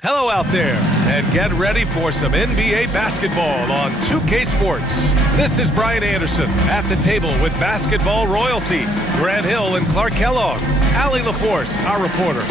Hello out there, and get ready for some NBA basketball on 2K Sports. This is Brian Anderson at the table with basketball royalty. Grant Hill and Clark Kellogg. Allie LaForce, our reporter.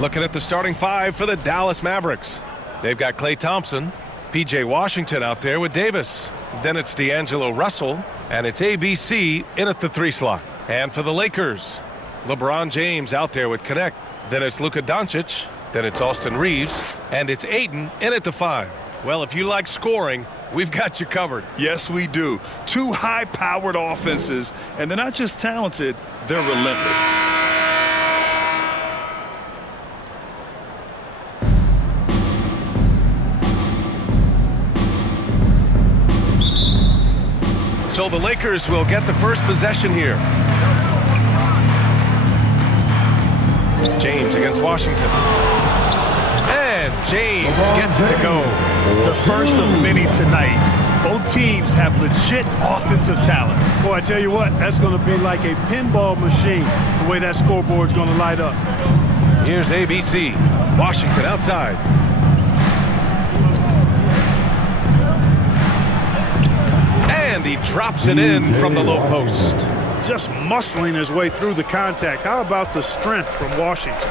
Looking at the starting five for the Dallas Mavericks. They've got Klay Thompson, P.J. Washington out there with Davis. Then it's D'Angelo Russell, and it's ABC in at the 3 slot. And for the Lakers, LeBron James out there with Connect. Then it's Luka Dončić. Then it's Austin Reeves, and it's Ayton in at the 5. Well, if you like scoring, we've got you covered. Yes, we do. Two high-powered offenses, and they're not just talented, they're relentless. So the Lakers will get the first possession here. James against Washington. And James gets it to go. The first of many tonight. Both teams have legit offensive talent. Boy, I tell you what, that's going to be like a pinball machine, the way that scoreboard's going to light up. Here's ABC. Washington outside. And he drops it in from the low post. Just muscling his way through the contact. How about the strength from Washington?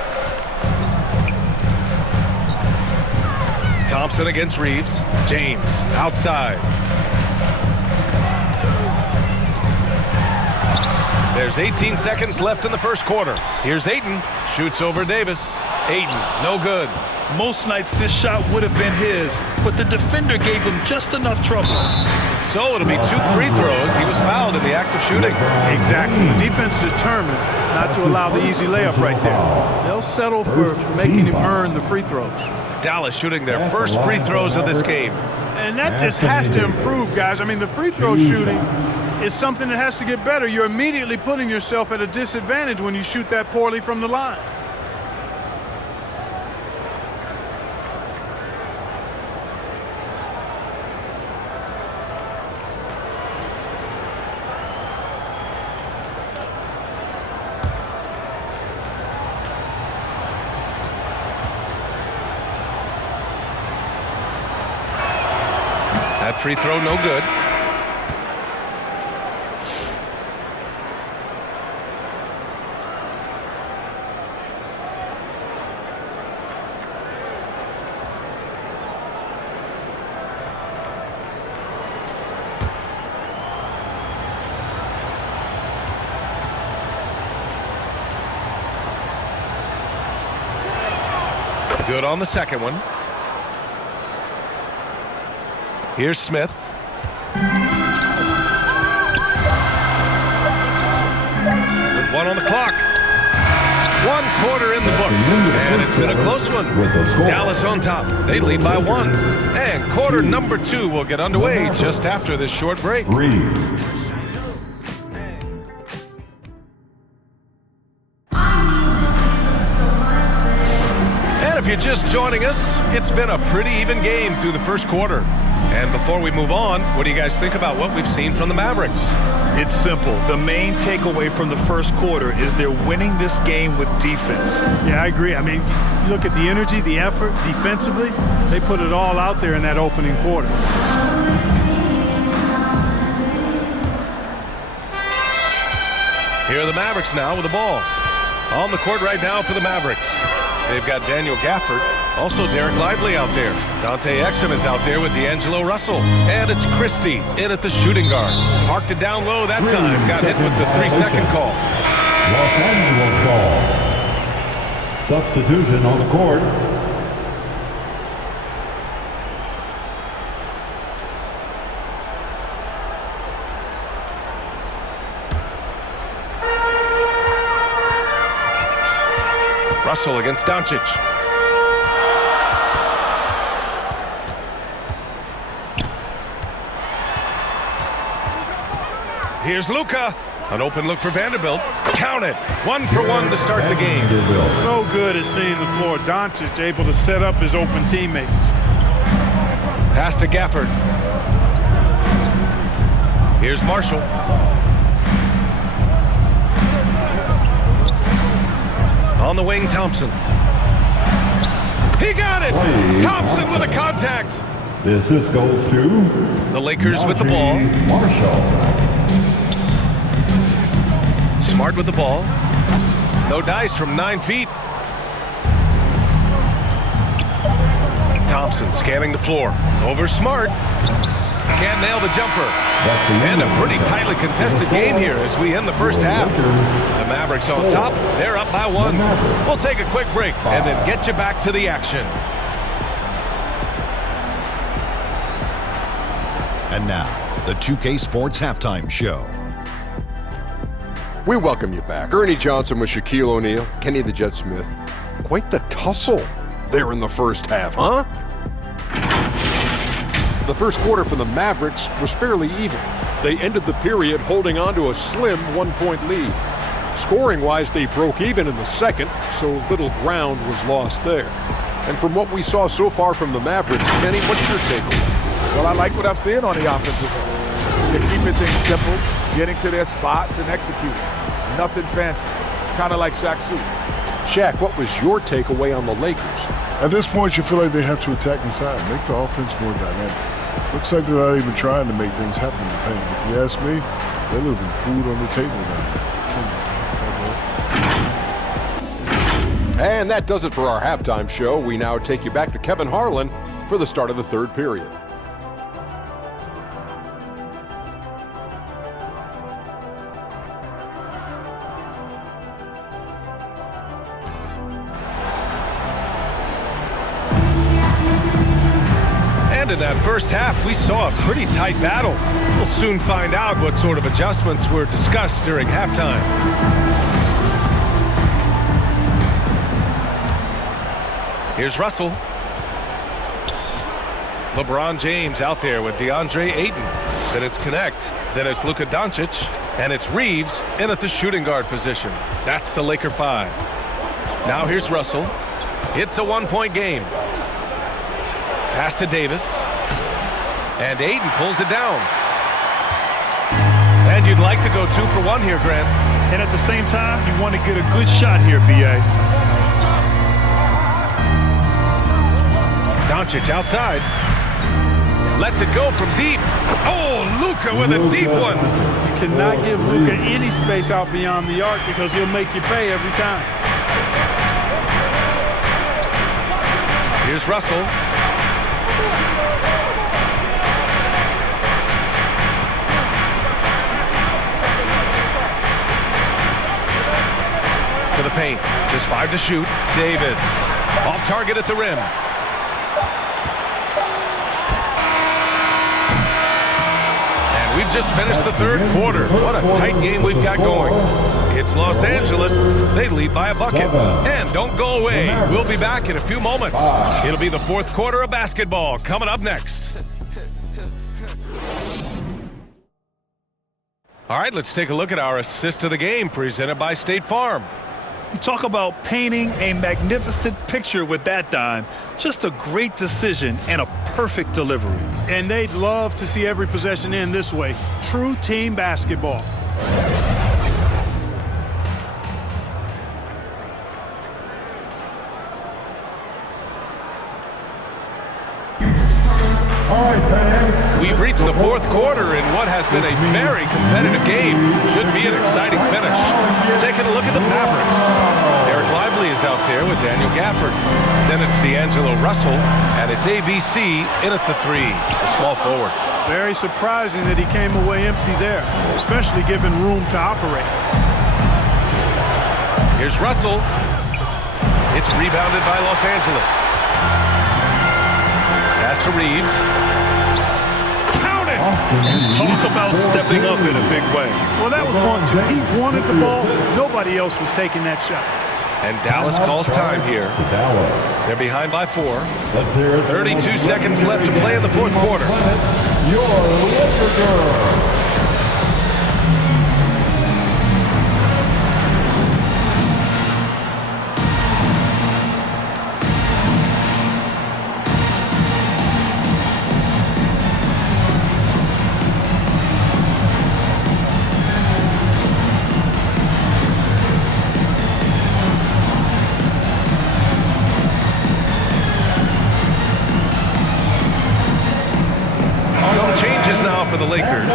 Thompson against Reeves. James outside. There's 18 seconds left in the first quarter. Here's Ayton. Shoots over Davis. Ayton, no good. Most nights this shot would have been his, but the defender gave him just enough trouble. So it'll be 2 free throws. He was fouled in the act of shooting. Exactly. The defense determined not to allow the easy layup right there. They'll settle for making him earn the free throws. Dallas shooting their first free throws of this game. And that just has to improve, guys. I mean, the free throw shooting is something that has to get better. You're immediately putting yourself at a disadvantage when you shoot that poorly from the line. That free throw no good. Good on the second one. Here's Smith. With 1 on the clock. 1 quarter in the books. It's been a close one. Dallas on top. They lead by 1. And quarter number 2 will get underway just after this short break. And if you're just joining us, it's been a pretty even game through the first quarter. And before we move on, what do you guys think about what we've seen from the Mavericks? It's simple. The main takeaway from the first quarter is they're winning this game with defense. Yeah, I agree. I mean, you look at the energy, the effort, defensively, they put it all out there in that opening quarter. Here are the Mavericks now with the ball. On the court right now for the Mavericks. They've got Daniel Gafford, also Derek Lively out there. Dante Exum is out there with D'Angelo Russell. And it's Christie in at the shooting guard. Parked it down low that time. Got hit with the 3-second call. Los Angeles call. Substitution on the court. Russell against Dončić. Here's Luka. An open look for Vanderbilt. Count it. 1 for 1 to start the game. So good at seeing the floor. Dončić able to set up his open teammates. Pass to Gafford. Here's Marshall. On the wing, Thompson. He got it! Thompson with a contact. The assist goes to The Lakers with the ball. Marshall. Smart with the ball. No dice from 9 feet. Thompson scanning the floor. Over Smart. Can't nail the jumper. And a pretty tightly contested game here as we end the first half. The Mavericks on top. They're up by 1. We'll take a quick break and then get you back to the action. And now, the 2K Sports Halftime Show. We welcome you back. Ernie Johnson with Shaquille O'Neal, Kenny the Jet Smith. Quite the tussle there in the first half, huh? The first quarter for the Mavericks was fairly even. They ended the period holding on to a slim 1-point lead. Scoring-wise, they broke even in the second, so little ground was lost there. And from what we saw so far from the Mavericks, Kenny, what's your takeaway? Well, I like what I'm seeing on the offensive end. They're keeping things simple, getting to their spots and executing. Nothing fancy, kind of like Shaq's suit. Shaq, what was your takeaway on the Lakers? At this point, you feel like they have to attack inside, make the offense more dynamic. Looks like they're not even trying to make things happen in the paint. If you ask me, they're leaving food on the table down there. And that does it for our halftime show. We now take you back to Kevin Harlan for the start of the third period. And in that first half, we saw a pretty tight battle. We'll soon find out what sort of adjustments were discussed during halftime. Here's Russell. LeBron James out there with DeAndre Ayton. Then it's Connect. Then it's Luka Dončić. And it's Reeves in at the shooting guard position. That's the Laker 5. Now here's Russell. It's a 1-point game. Pass to Davis. And Ayton pulls it down. And you'd like to go 2 for 1 here, Grant. And at the same time, you want to get a good shot here, B.A. Dončić outside. Lets it go from deep. Oh, Luka with a deep one. You cannot give Luka any space out beyond the arc because he'll make you pay every time. Here's Russell. To the paint. Just 5 to shoot. Davis. Off target at the rim. And we've just finished the third quarter. What a tight game we've got going. It's It's Los Angeles. They lead by a bucket. And don't go away. We'll be back in a few moments. It'll be the fourth quarter of basketball coming up next. All right, let's take a look at our assist of the game presented by State Farm. You talk about painting a magnificent picture with that dime. Just a great decision and a perfect delivery. And they'd love to see every possession end this way. True team basketball. We've reached the fourth quarter in what has been a very competitive game. Should be an exciting finish. Taking a look at the Mavericks. Eric Lively is out there with Daniel Gafford. Then it's D'Angelo Russell, and it's ABC in at the three, a small forward. Very surprising that he came away empty there, especially given room to operate. Here's Russell. It's rebounded by Los Angeles. Pass to Reeves. Talk about stepping up in a big way. Well, that was 1-2. He wanted the ball. Nobody else was taking that shot. And Dallas calls time here. They're behind by 4. 32 seconds left to play in the fourth quarter. Your Laker girl. For the Lakers,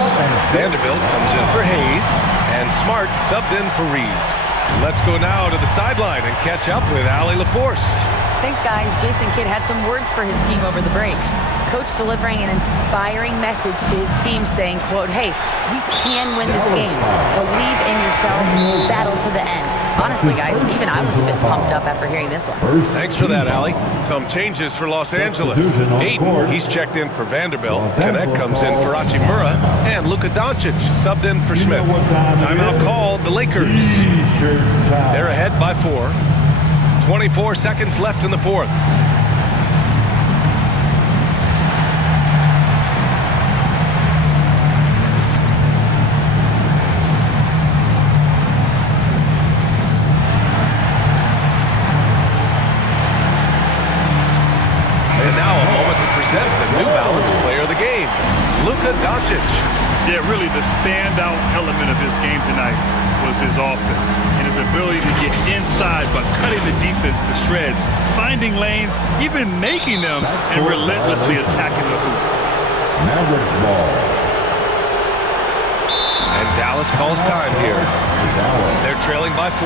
Vanderbilt comes in for Hayes, and Smart subbed in for Reeves. Let's go now to the sideline and catch up with Allie LaForce. Thanks, guys. Jason Kidd had some words for his team over the break. Coach delivering an inspiring message to his team saying, quote, "Hey, we can win this game. Believe in yourselves. Battle to the end." Honestly, guys, even I was a bit pumped up after hearing this one. Thanks for that, Allie. Some changes for Los Angeles. Aiden, he's checked in for Vanderbilt. Cadet comes in for Hachimura. And Luka Dončić subbed in for Smith. Timeout called the Lakers. They're ahead by 4. 24 seconds left in the fourth. The New Balance player of the game, Luka Dončić. Yeah, really the standout element of his game tonight was his offense and his ability to get inside by cutting the defense to shreds, finding lanes, even making them, and relentlessly attacking the hoop. Mavericks ball. And Dallas calls time here. They're trailing by 4.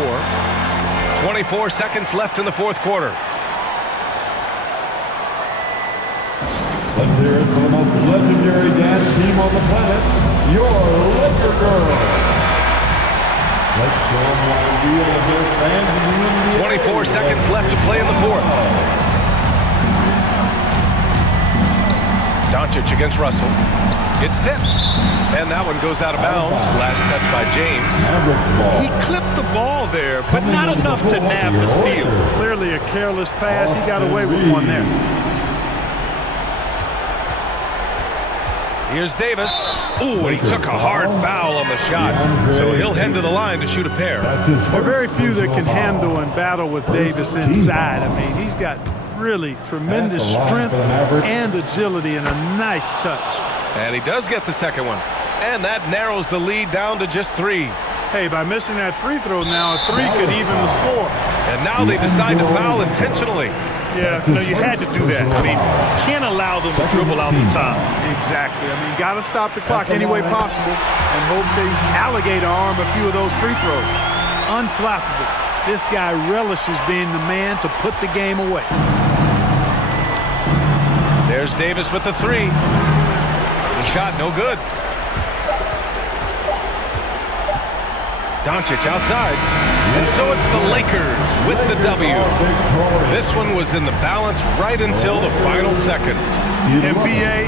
24 seconds left in the fourth quarter. Let's hear it for the most legendary dance team on the planet, your Laker girl. Let's show them what the deal of their fans in the NBA. 24 seconds left to play in the fourth. Dončić against Russell. It's tipped. And that one goes out of bounds. Last touch by James. He clipped the ball there, but not enough to nab the steal. Clearly a careless pass. He got away with one there. Here's Davis. Ooh, and he took a hard foul on the shot. So he'll head to the line to shoot a pair. There are very few that can handle and battle with Davis inside. I mean, he's got really tremendous strength and agility and a nice touch. And he does get the second one. And that narrows the lead down to just 3. Hey, by missing that free throw now, a 3 could even the score. And now they decide to foul intentionally. Yeah, no, you had to do that. I mean, can't allow them to dribble out the top. Exactly. I mean, got to stop the clock any way possible and hope they alligator arm a few of those free throws. Unflappable. This guy relishes being the man to put the game away. There's Davis with the 3. The shot no good. Dončić outside. And so it's the Lakers with the W. This one was in the balance right until the final seconds. NBA